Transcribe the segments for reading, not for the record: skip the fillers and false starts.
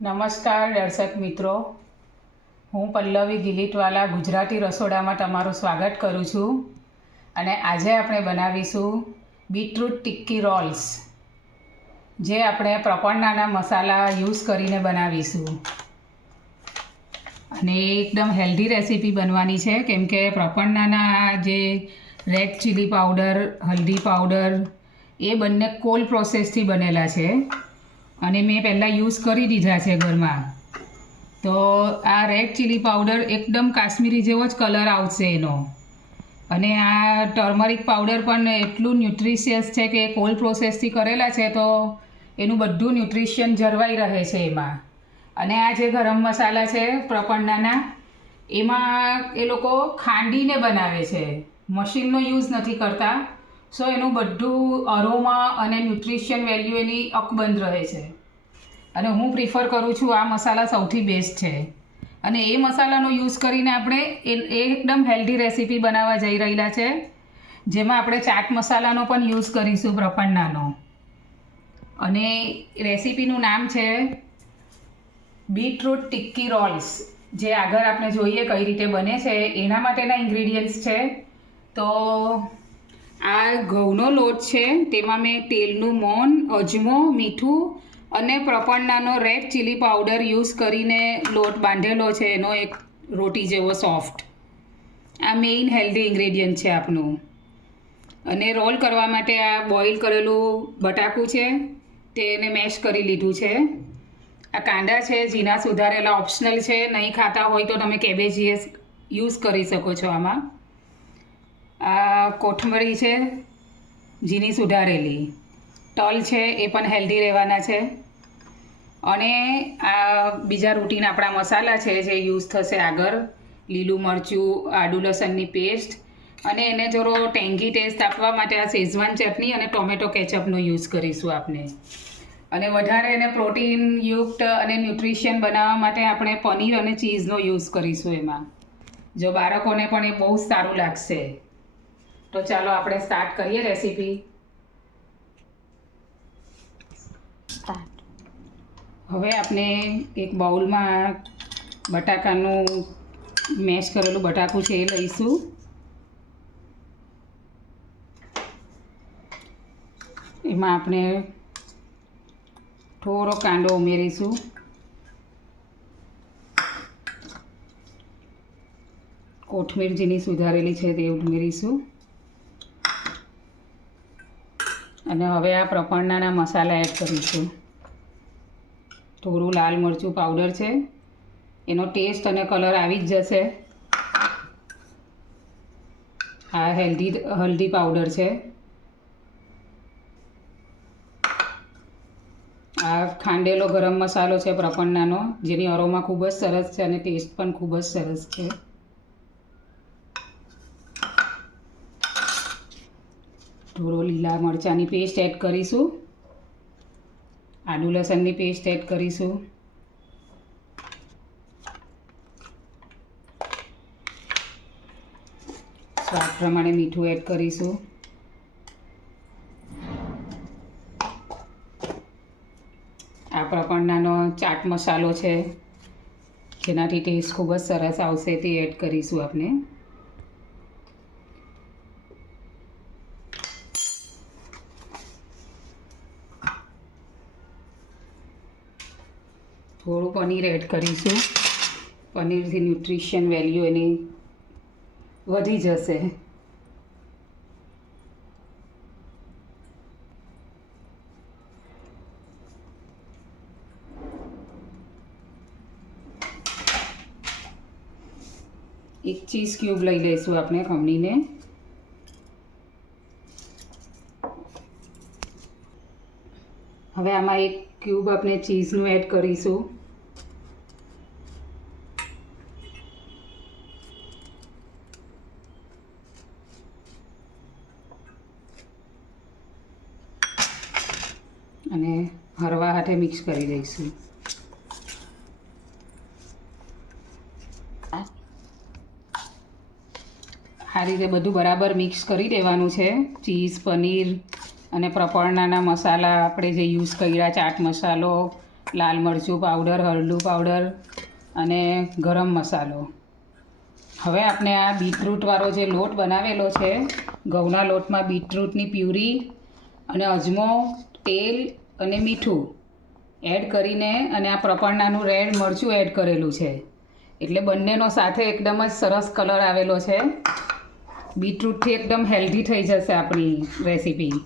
નમસ્કાર દર્શક મિત્રો, હું પલ્લવી ગિલીટવાલા ગુજરાતી રસોડામાં તમારું સ્વાગત કરું છું. અને આજે આપણે બનાવીશું બીટરૂટ ટિક્કી રોલ્સ, જે આપણે પ્રપન્નાના મસાલા યુઝ કરીને બનાવીશું. અને એકદમ હેલ્ધી રેસીપી બનવાની છે, કેમ કે પ્રપન્નાના જે રેડ ચીલી પાવડર, હલ્દી પાવડર એ બંને કોલ્ડ પ્રોસેસથી બનેલા છે અને મેં પહેલાં યુઝ કરી દીધા છે ઘરમાં. તો આ રેડ ચીલી પાવડર એકદમ કાશ્મીરી જેવો જ કલર આવશે એનો, અને આ ટર્મરિક પાવડર પણ એટલું ન્યુટ્રિશિયસ છે કે કોલ્ડ પ્રોસેસથી કરેલા છે, તો એનું બધું ન્યુટ્રિશન જળવાઈ રહે છે એમાં. અને આ જે ગરમ મસાલા છે પ્રપન્નાના, એમાં એ લોકો ખાંડીને બનાવે છે, મશીનનો યુઝ નથી કરતા. સો એનું બધું અરોમા અને ન્યુટ્રિશન વેલ્યુ એની અકબંધ રહે છે. અને હું પ્રિફર કરું છું આ મસાલા સૌથી બેસ્ટ છે. અને એ મસાલાનો યુઝ કરીને આપણે એકદમ હેલ્ધી રેસીપી બનાવવા જઈ રહેલા છે, જેમાં આપણે ચાટ મસાલાનો પણ યુઝ કરીશું પ્રપન્નાનો. અને રેસીપીનું નામ છે બીટરૂટ ટિક્કી રોલ્સ, જે આગળ આપણે જોઈએ કઈ રીતે બને છે. એના માટેના ઇન્ગ્રેડિયન્ટ્સ છે, તો આ ઘઉંનો લોટ છે, તેમાં મેં તેલનું મોણ, અજમો, મીઠું અને પ્રપન્નાનો રેડ ચીલી પાવડર યુઝ કરીને લોટ બાંધેલો છે, એનો એક રોટી જેવો સોફ્ટ. આ મેઇન હેલ્ધી ઇન્ગ્રેડિયન્ટ છે આપનું. અને રોલ કરવા માટે આ બોઇલ કરેલું બટાકું છે, તેને મેશ કરી લીધું છે. આ કાંદા છે, ઝીણા સુધારેલા, ઓપ્શનલ છે, નહીં ખાતા હોય તો તમે કેબેજીએસ યુઝ કરી શકો છો આમાં. આ કોથમરી છે, ઝીણી સુધારેલી. તલ છે, એ પણ હેલ્ધી રહેવાના છે. અને આ બીજા રૂટીન આપણા મસાલા છે જે યુઝ થશે આગળ: લીલું મરચું, આદુ લસણની પેસ્ટ, અને એને થોડો ટેંગી ટેસ્ટ આપવા માટે આ શેઝવાન ચટણી અને ટોમેટો કેચઅપનો યુઝ કરીશું આપણે. અને વધારે એને પ્રોટીન યુક્ત અને ન્યુટ્રિશન બનાવવા માટે આપણે પનીર અને ચીઝનો યુઝ કરીશું એમાં. જો બાળકોને પણ એ બહુ સારું લાગશે. તો ચાલો આપણે સ્ટાર્ટ કરીએ રેસીપી. હવે આપણે એક બાઉલમાં બટાકાનું મેશ કરેલું બટાકું છે એ લઈશું. એમાં આપણે થોડો કાંદો ઉમેરીશું. કોથમીર ઝીણી સુધારેલી છે તે ઉમેરીશું. અને હવે આ પ્રપન્નાના મસાલા એડ કરીશું. થોડું લાલ મરચું પાવડર છે, એનો ટેસ્ટ અને કલર આવી જ જશે. આ હલ્દી પાવડર છે. આ ખાંડેલો ગરમ મસાલો છે પ્રપન્નાનો, જેની અરોમા ખૂબ જ સરસ છે અને ટેસ્ટ પણ ખૂબ જ સરસ છે. થોડો લીલા મરચાંની પેસ્ટ એડ કરીશું. આદુ લસણની પેસ્ટ એડ કરીશું. સ્વાદ પ્રમાણે મીઠું એડ કરીશું. આ પ્રપન્નાનો ચાટ મસાલો છે, જેનાથી ટેસ્ટ ખૂબ જ સરસ આવશે, તે એડ કરીશું આપણે. થોડું પનીર એડ કરીશું. પનીરથી ન્યુટ્રિશન વેલ્યુ એની વધી જશે. એક ચીઝ ક્યુબ લઈ લઈશું આપણે ખમણીને. હવે આમાં એક ક્યુબ આપણે ચીઝનું એડ કરીશું. અને હળવા હાથે મિક્સ કરી દઈશું. આ રીતે બધું બરાબર મિક્સ કરી દેવાનું છે. ચીઝ, પનીર અને પ્રપન્નાના મસાલા આપણે જે યુઝ કર્યા, ચાટ મસાલો, લાલ મરચું પાવડર, હળદર પાવડર અને ગરમ મસાલો. હવે આપણે આ બીટરૂટવાળો જે લોટ બનાવેલો છે, ઘઉંના લોટમાં બીટરૂટની પ્યુરી અને અજમો, તેલ અને મીઠું એડ કરીને અને આ પ્રપરણાનું રેડ મરચું એડ કરેલું છે, એટલે બંનેનો સાથે એકદમ જ સરસ કલર આવેલો છે. બીટરૂટથી એકદમ હેલ્ધી થઈ જશે આપણી રેસીપી.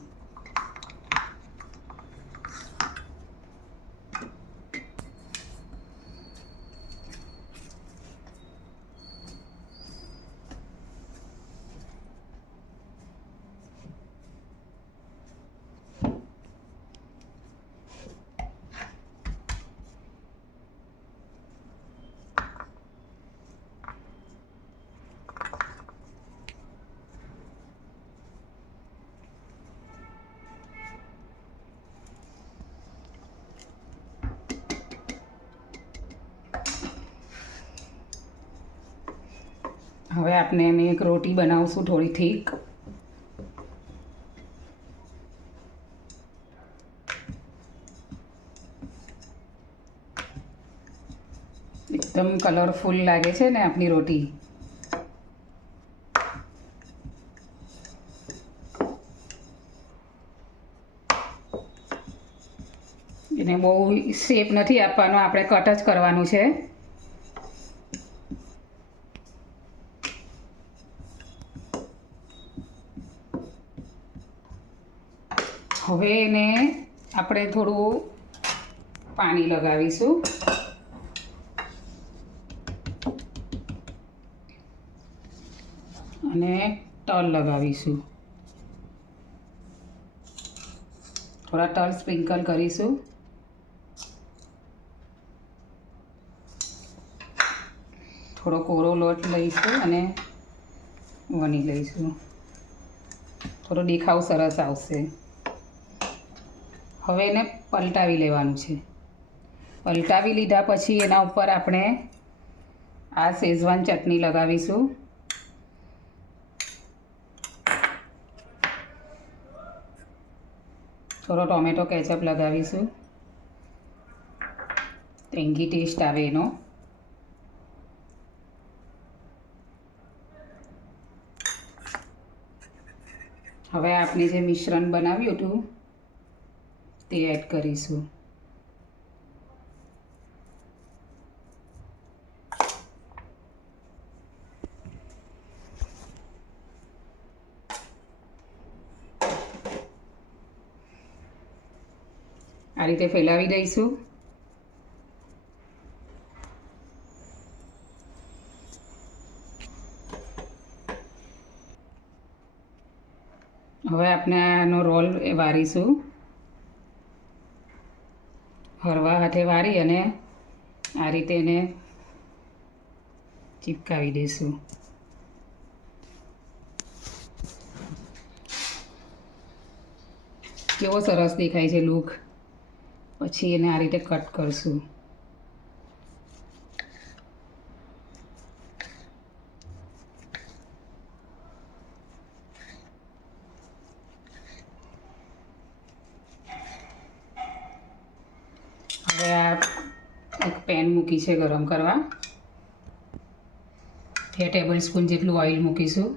હવે આપણે એની એક રોટી બનાવશું થોડી થીક. એકદમ કલરફુલ લાગે છે ને આપણી રોટી. એને બહુ શેપ નથી આપવાનો, આપણે કટ જ કરવાનું છે. હવે એને આપણે થોડું પાણી લગાવીશું અને તલ લગાવીશું. થોડા તલ સ્પ્રિંકલ કરીશું. થોડો કોરો લોટ લઈશું અને વણી લઈશું. થોડો દેખાવ સરસ આવશે. હવે એને પલટાવી લેવાનું છે. પલટાવી લીધા પછી એના ઉપર આપણે આ શેઝવાન ચટણી લગાવીશું. થોડો ટોમેટો કેચઅપ લગાવીશું, ટેંગી ટેસ્ટ આવે એનો. હવે આપણે જે મિશ્રણ બનાવ્યું હતું તે એડ કરીશું. આ રીતે ફેલાવી દઈશું. હવે આપણે આનો રોલ વારીશું. હળવા હાથે વારી અને આ રીતે એને ચિપકાવી દઈશું. કેવો સરસ દેખાય છે લુક. પછી એને આ રીતે કટ કરશું. હવે આ એક પેન મૂકી છે ગરમ કરવા. 2 ટેબલ સ્પૂન જેટલું ઓઇલ મૂકીશું.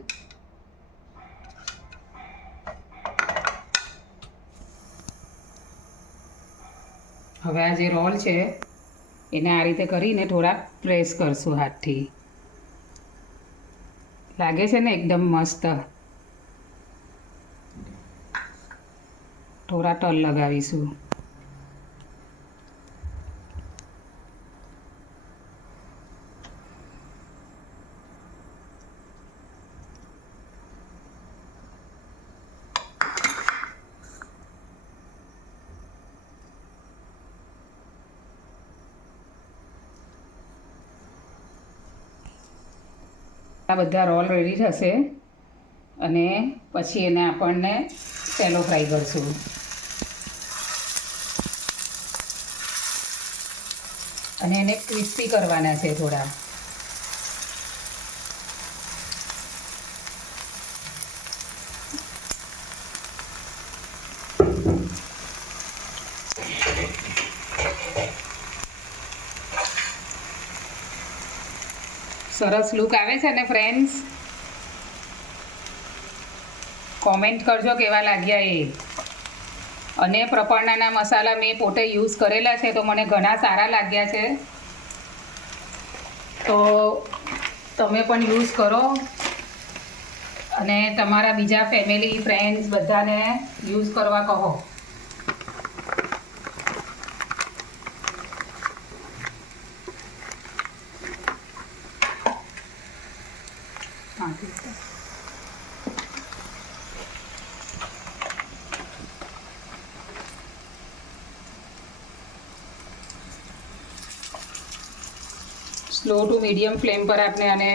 હવે આ જે રોલ છે એને આ રીતે કરીને થોડાક પ્રેસ કરશું હાથથી. લાગે છે ને એકદમ મસ્ત. થોડા તલ લગાવીશું. આ બધા રોલ રેડી થશે અને પછી એને આપણને સેલો ફ્રાય કરશું. અને એને ક્રિસ્પી કરવાના છે થોડા. સરસ લુક આવે છે ને ફ્રેન્ડ્સ? કોમેન્ટ કરજો કેવા લાગ્યા એ. અને પ્રપન્નાના મસાલા મેં પોતે યુઝ કરેલા છે તો મને ઘણા સારા લાગ્યા છે. તો તમે પણ યુઝ કરો અને તમારા બીજા ફેમિલી ફ્રેન્ડ્સ બધાને યુઝ કરવા કહો. હા, ઠીક છે. સ્લો ટુ મીડિયમ ફ્લેમ પર આપણે આને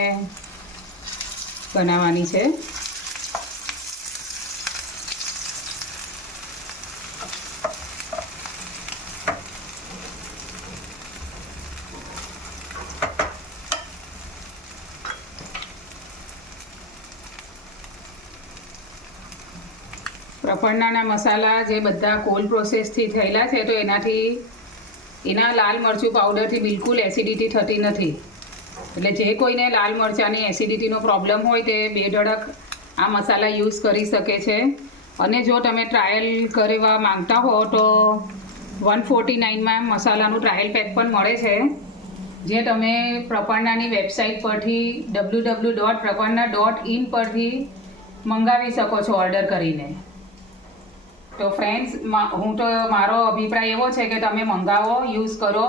બનાવવાની છે. પ્રપન્નાના મસાલા જે બધા કોલ્ડ પ્રોસેસથી થયેલા છે તો એના લાલ મરચું પાવડરથી બિલકુલ એસિડિટી થતી નથી. એટલે જે કોઈને લાલ મરચાંની એસિડિટીનો પ્રોબ્લેમ હોય તે બેધડક આ મસાલા યુઝ કરી શકે છે. અને જો તમે ટ્રાયલ કરવા માંગતા હો તો 149માં મસાલાનું ટ્રાયલ પેક પણ મળે છે, જે તમે પ્રપન્નાની વેબસાઇટ પરથી www.prapanna.in પરથી મંગાવી શકો છો ઓર્ડર કરીને. તો ફ્રેન્ડ્સ, મારો અભિપ્રાય એવો છે કે તમે મંગાવો, યુઝ કરો.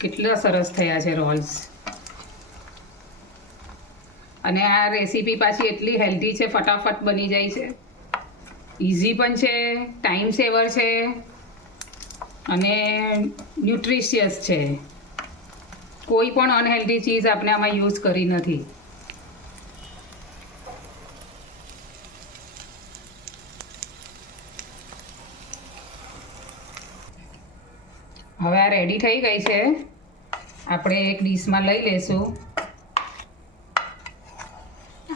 કેટલા સરસ થયા છે રોલ્સ. અને આ રેસીપી પાછી એટલી હેલ્ધી છે, ફટાફટ બની જાય છે, ઇઝી પણ છે, ટાઈમ સેવર છે અને ન્યુટ્રિશિયસ છે. કોઈ પણ અનહેલ્ધી ચીઝ આપણે આમાં યુઝ કરી નથી. હવે આ રેડી થઈ ગઈ છે. આપણે એક ડીશમાં લઈ લેશું.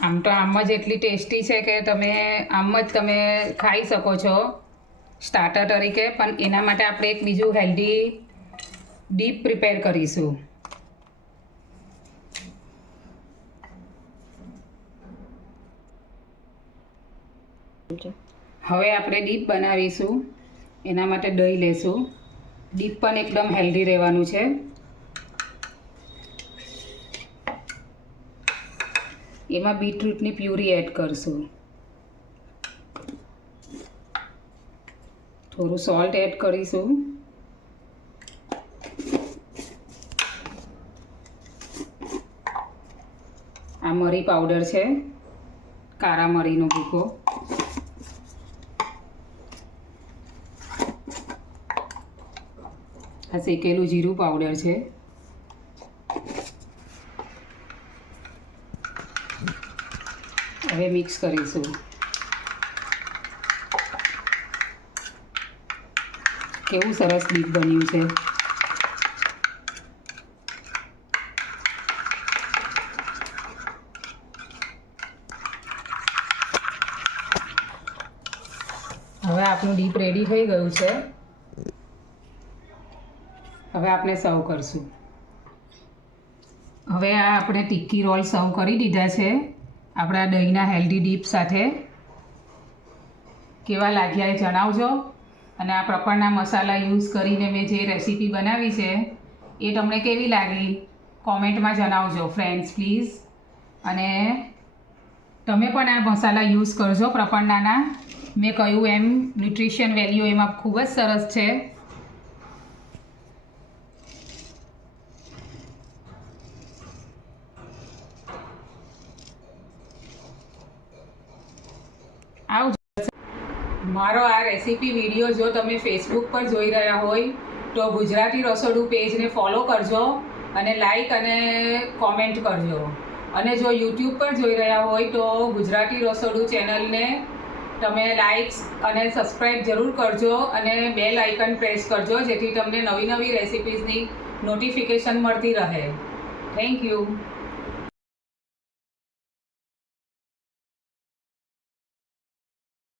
આમ તો આમ જ એટલી ટેસ્ટી છે કે તમે ખાઈ શકો છો સ્ટાર્ટર તરીકે. પણ એના માટે આપણે એક બીજું હેલ્ધી ડીપ પ્રિપેર કરીશું. હવે આપણે ડીપ બનાવીશું. એના માટે દહીં લેશું. ડીપ પણ એકદમ હેલ્ધી રહેવાનું છે. એમાં બીટરૂટની પ્યુરી એડ કરશું. થોડું સોલ્ટ એડ કરીશું. આ મરી પાવડર છે, કાળા મરીનો ભૂકો. આ શેકેલું જીરું પાવડર છે. હવે મિક્સ કરીશું. કેવું સરસ ડીપ બન્યું છે. હવે આપણું ડીપ રેડી થઈ ગયું છે. હવે આપણે સર્વ કરશું. હવે આ આપણે ટિક્કી રોલ સર્વ કરી દીધા છે આપણા દહીંના હેલ્ધી ડીપ સાથે. કેવા લાગ્યા એ જણાવજો. અને આ પ્રપન્ના મસાલા યુઝ કરીને મેં જે રેસીપી બનાવી છે એ તમને કેવી લાગી કોમેન્ટમાં જણાવજો ફ્રેન્ડ્સ પ્લીઝ. અને તમે પણ આ મસાલા યુઝ કરજો પ્રપન્નાના. મેં કહ્યું એમ ન્યુટ્રિશન વેલ્યુ એમાં ખૂબ જ સરસ છે. મારો આ રેસીપી વિડીયો જો તમે ફેસબુક પર જોઈ રહ્યા હોય તો ગુજરાતી રસોડું પેજને ફોલો કરજો અને લાઈક અને કોમેન્ટ કરજો. અને જો યુટ્યુબ પર જોઈ રહ્યા હોય તો ગુજરાતી રસોડું ચેનલને તમે લાઈક્સ અને સબસ્ક્રાઈબ જરૂર કરજો અને બેલ આઇકન પ્રેસ કરજો જેથી તમને નવી નવી રેસિપીઝની નોટિફિકેશન મળતી રહે. Thank you.